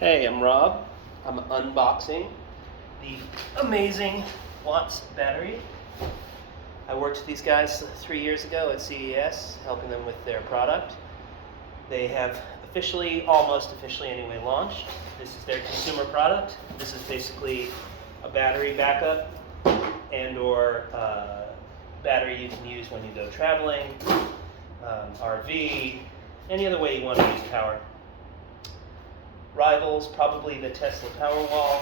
Hey, I'm Rob. I'm unboxing the amazing Watts battery. I worked with these guys 3 years ago at CES, helping them with their product. They have officially, almost officially anyway, launched. This is their consumer product. This is basically a battery backup and/or battery you can use when you go traveling, RV, any other way you want to use power. Rivals probably the Tesla Powerwall.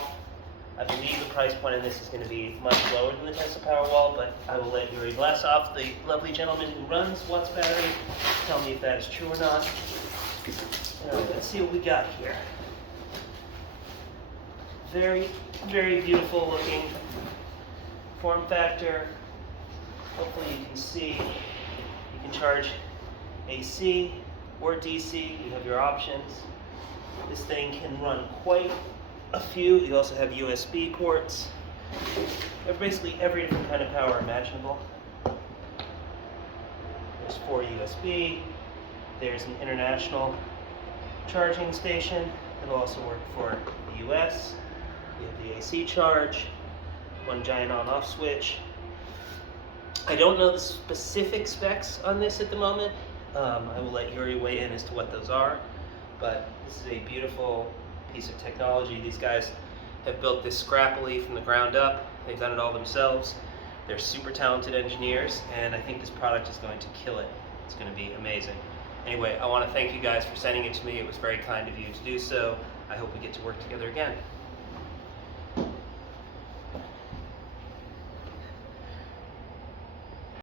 I believe the price point on this is going to be much lower than the Tesla Powerwall, but I will let Yuri Vlasov, the lovely gentleman who runs Watts Battery, tell me if that is true or not. Alright, let's see what we got here. Very, very beautiful looking form factor. Hopefully you can see. You can charge AC or DC. You have your options. This thing can run quite a few. You also have USB ports. Basically every different kind of power imaginable. There's 4 USB. There's an international charging station. It'll also work for the US. You have the AC charge, one giant on-off switch. I don't know the specific specs on this at the moment. I will let Yuri weigh in as to what those are. But this is a beautiful piece of technology. These guys have built this scrappily from the ground up. They've done it all themselves. They're super talented engineers, and I think this product is going to kill it. It's going to be amazing. Anyway, I want to thank you guys for sending it to me. It was very kind of you to do so. I hope we get to work together again.